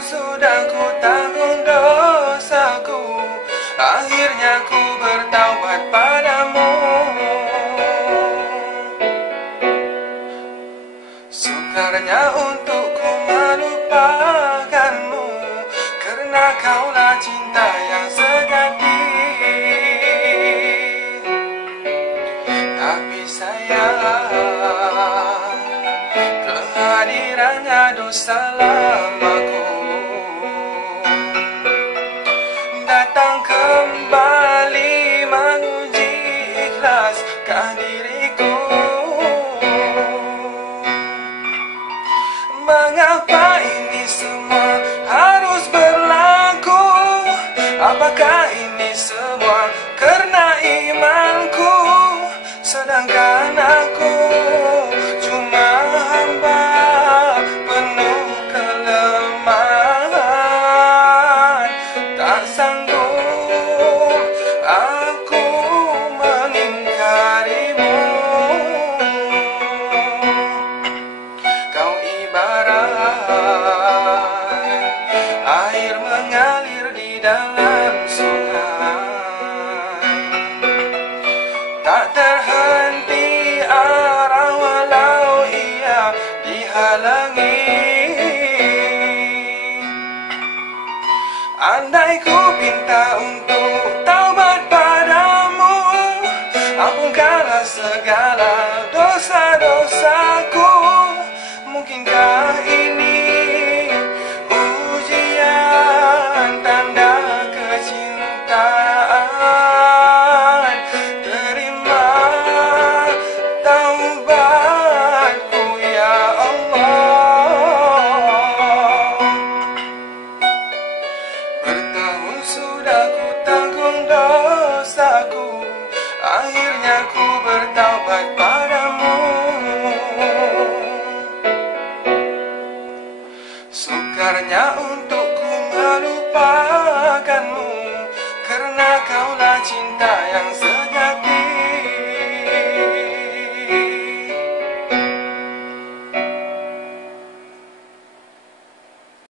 sudah ku tanggung dosaku, akhirnya ku bertaubat padamu. Sukarnya untukku melupakanmu, karena kaulah cinta yang sejati. Tapi sayang, kehadirannya dosa lamaku datang kembali menguji ikhlaskah diriku. Mengapa ini semua harus berlaku? Apakah ini semua karena imanku? Sedangkan aku cuma hamba penuh kelemahan. Tak sanggup aku mengingkarimu. Kau ibarat air mengalir di dalam sungai, tak terhenti arah walau ia dihalangi. Andai ku minta untuk taubat padamu, ampunkanlah segala dosa-dosaku. Mungkinkah ini ujian tanda kecintaan? Terima taubatku ya Allah. Bertahun sudah ku tanggung dosaku, akhirnya ku bertaubat padamu. Sukarnya untukku melupakanmu, karena kaulah cinta yang